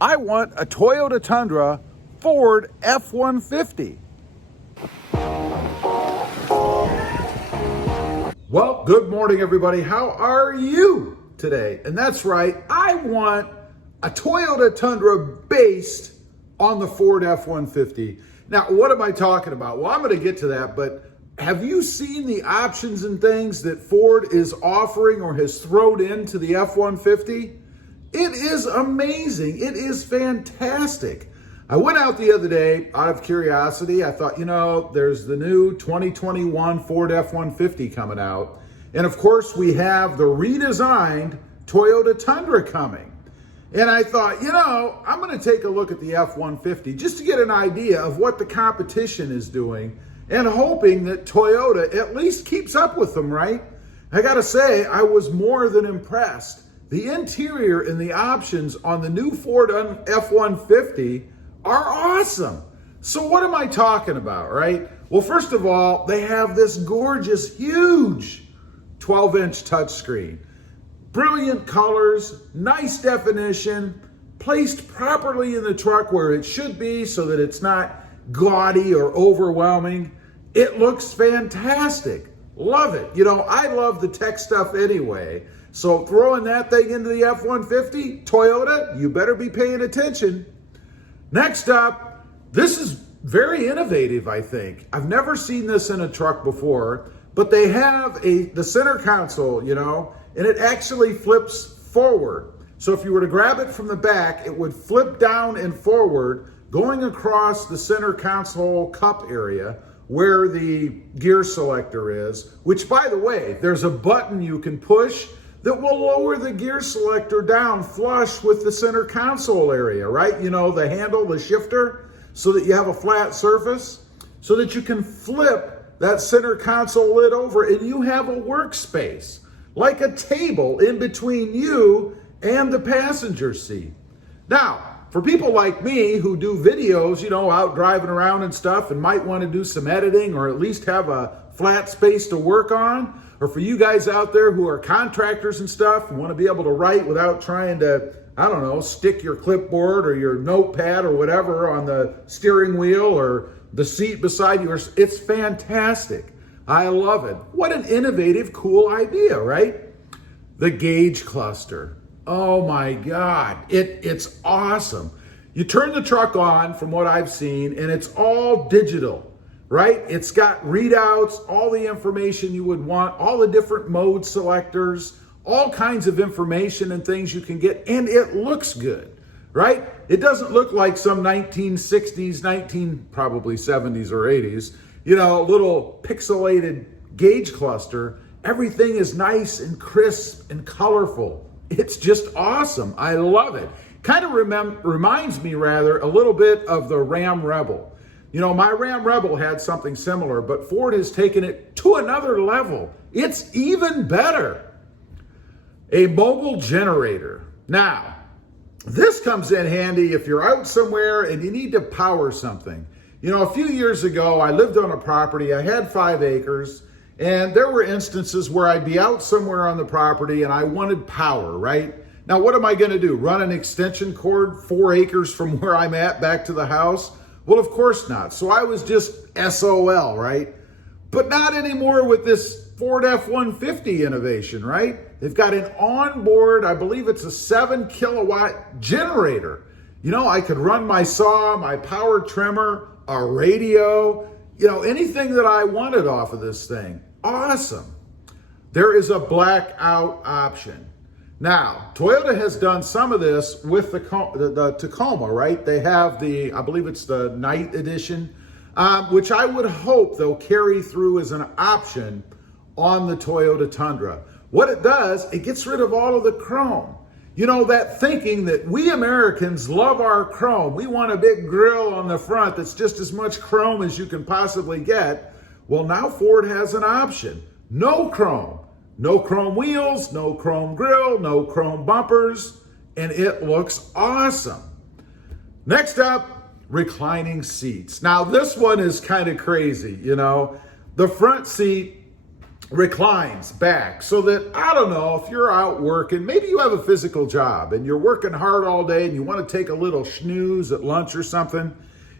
I want a Toyota Tundra Ford F-150. Well, good morning, everybody. How are you today? And that's right, I want a Toyota Tundra based on the Ford F-150. Now, what am I talking about? Well, I'm going to get to that, but have you seen the options and things that Ford is offering or has thrown into the F-150? It is amazing. It is fantastic. I went out the other day out of curiosity. I thought, there's the new 2021 Ford F-150 coming out. And of course, we have the redesigned Toyota Tundra coming. And I thought, I'm going to take a look at the F-150 just to get an idea of what the competition is doing and hoping that Toyota at least keeps up with them, right? I got to say, I was more than impressed. The interior and the options on the new Ford F-150 are awesome. So what am I talking about, right? Well, first of all, they have this gorgeous, huge 12-inch touchscreen. Brilliant colors, nice definition, placed properly in the truck where it should be so that it's not gaudy or overwhelming. It looks fantastic. Love it. I love the tech stuff anyway. So throwing that thing into the F-150, Toyota, you better be paying attention. Next up, this is very innovative, I think. I've never seen this in a truck before, but they have the center console, and it actually flips forward. So if you were to grab it from the back, it would flip down and forward, going across the center console cup area where the gear selector is, which, by the way, there's a button you can push that will lower the gear selector down flush with the center console area, right? The handle, the shifter, so that you have a flat surface, so that you can flip that center console lid over and you have a workspace, like a table in between you and the passenger seat. Now, for people like me who do videos, out driving around and stuff and might want to do some editing or at least have a flat space to work on, or for you guys out there who are contractors and stuff and want to be able to write without trying to, stick your clipboard or your notepad or whatever on the steering wheel or the seat beside you, it's fantastic. I love it. What an innovative, cool idea, right? The gauge cluster. Oh my God, it's awesome. You turn the truck on, from what I've seen, and it's all digital. Right? It's got readouts, all the information you would want, all the different mode selectors, all kinds of information and things you can get, and it looks good, right? It doesn't look like some 1960s, probably 70s or 80s, little pixelated gauge cluster. Everything is nice and crisp and colorful. It's just awesome. I love it. Kind of reminds me, rather, a little bit of the Ram Rebel. My Ram Rebel had something similar, but Ford has taken it to another level. It's even better. A mobile generator. Now, this comes in handy if you're out somewhere and you need to power something. A few years ago, I lived on a property. I had 5 acres, and there were instances where I'd be out somewhere on the property and I wanted power, right? Now, what am I going to do? Run an extension cord 4 acres from where I'm at back to the house? Well, of course not. So I was just SOL, right? But not anymore with this Ford F-150 innovation, right? They've got an onboard, I believe it's a 7 kilowatt generator. I could run my saw, my power trimmer, a radio, anything that I wanted off of this thing. Awesome. There is a blackout option. Now, Toyota has done some of this with the Tacoma, right? They have I believe it's the Night Edition, which I would hope they'll carry through as an option on the Toyota Tundra. What it does, it gets rid of all of the chrome. That thinking that we Americans love our chrome. We want a big grille on the front that's just as much chrome as you can possibly get. Well, now Ford has an option. No chrome. No chrome wheels, no chrome grille, no chrome bumpers, and it looks awesome. Next up, reclining seats. Now, this one is kind of crazy, The front seat reclines back so that, I don't know, if you're out working, maybe you have a physical job and you're working hard all day and you want to take a little snooze at lunch or something,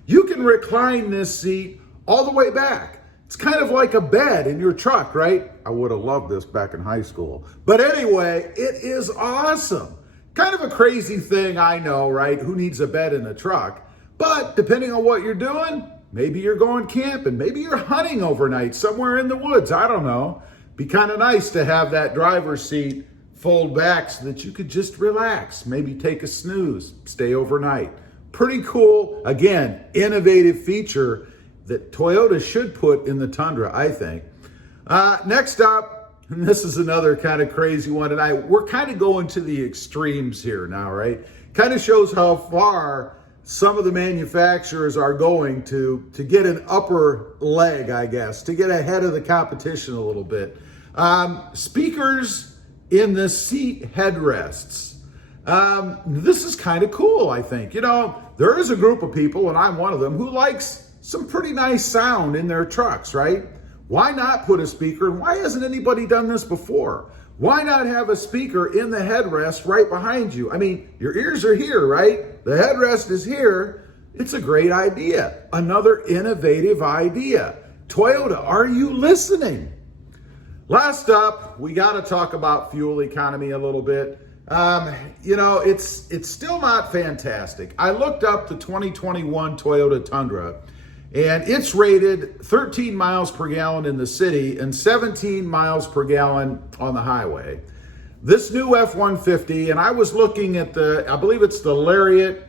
you can recline this seat all the way back. It's kind of like a bed in your truck, right? I would have loved this back in high school. But anyway, it is awesome. Kind of a crazy thing, I know, right? Who needs a bed in a truck? But depending on what you're doing, maybe you're going camping, maybe you're hunting overnight somewhere in the woods, I don't know. Be kind of nice to have that driver's seat fold back so that you could just relax, maybe take a snooze, stay overnight. Pretty cool, again, innovative feature that Toyota should put in the Tundra, I think. Next up, and this is another kind of crazy one, and we're kind of going to the extremes here now, right? Kind of shows how far some of the manufacturers are going to get an upper leg, I guess, to get ahead of the competition a little bit. Speakers in the seat headrests. This is kind of cool, I think. You know, there is a group of people, and I'm one of them, who likes some pretty nice sound in their trucks, right? Why not put a speaker? And why hasn't anybody done this before? Why not have a speaker in the headrest right behind you? I mean, your ears are here, right? The headrest is here. It's a great idea. Another innovative idea. Toyota, are you listening? Last up, we got to talk about fuel economy a little bit. You know, it's still not fantastic. I looked up the 2021 Toyota Tundra, and it's rated 13 miles per gallon in the city and 17 miles per gallon on the highway. This new F-150, and I was looking at I believe it's the Lariat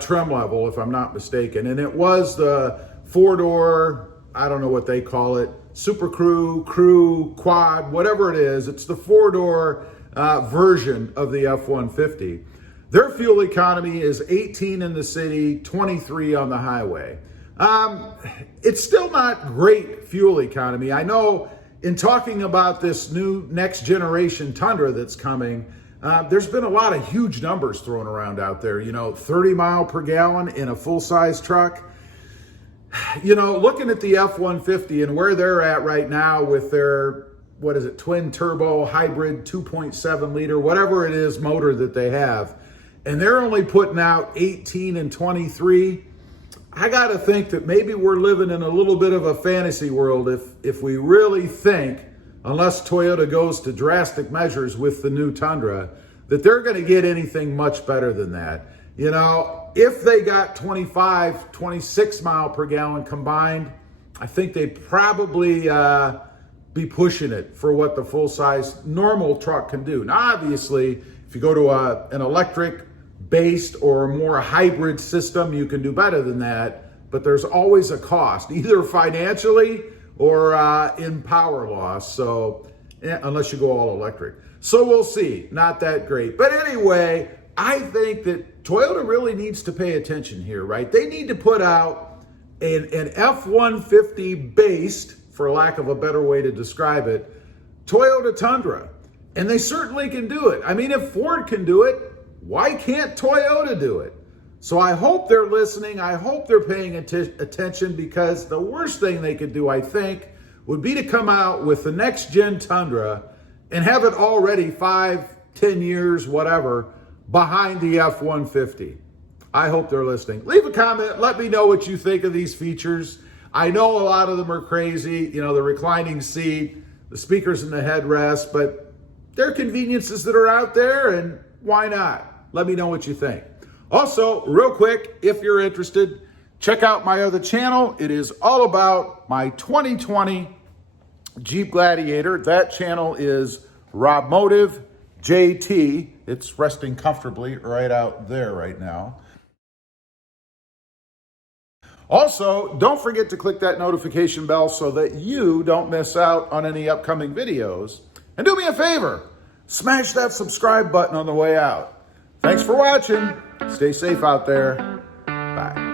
trim level, if I'm not mistaken, and it was the four-door, I don't know what they call it, Super Crew, Quad, whatever it is. It's the four-door version of the F-150. Their fuel economy is 18 in the city, 23 on the highway. It's still not great fuel economy. I know in talking about this new next generation Tundra that's coming, there's been a lot of huge numbers thrown around out there. You know, 30 mile per gallon in a full-size truck. You know, looking at the F-150 and where they're at right now with their, what is it, twin turbo hybrid 2.7 liter, whatever it is, motor that they have, and they're only putting out 18 and 23. I got to think that maybe we're living in a little bit of a fantasy world if we really think, unless Toyota goes to drastic measures with the new Tundra, that they're going to get anything much better than that. You know, if they got 25, 26 mile per gallon combined, I think they'd probably be pushing it for what the full-size normal truck can do. Now, obviously, if you go to an electric-based or more hybrid system, you can do better than that, but there's always a cost, either financially or in power loss, so unless you go all electric. So we'll see, not that great. But anyway, I think that Toyota really needs to pay attention here, right? They need to put out an F-150 based, for lack of a better way to describe it, Toyota Tundra. And they certainly can do it. I mean, if Ford can do it, why can't Toyota do it? So I hope they're listening. I hope they're paying attention, because the worst thing they could do, I think, would be to come out with the next gen Tundra and have it already 5, 10 years, whatever, behind the F-150. I hope they're listening. Leave a comment. Let me know what you think of these features. I know a lot of them are crazy, you know, the reclining seat, the speakers in the headrest, but they're conveniences that are out there, and why not? Let me know what you think. Also, real quick, if you're interested, check out my other channel. It is all about my 2020 Jeep Gladiator. That channel is RobMotive JT. It's resting comfortably right out there right now. Also, don't forget to click that notification bell so that you don't miss out on any upcoming videos. And do me a favor, smash that subscribe button on the way out. Thanks for watching. Stay safe out there. Bye.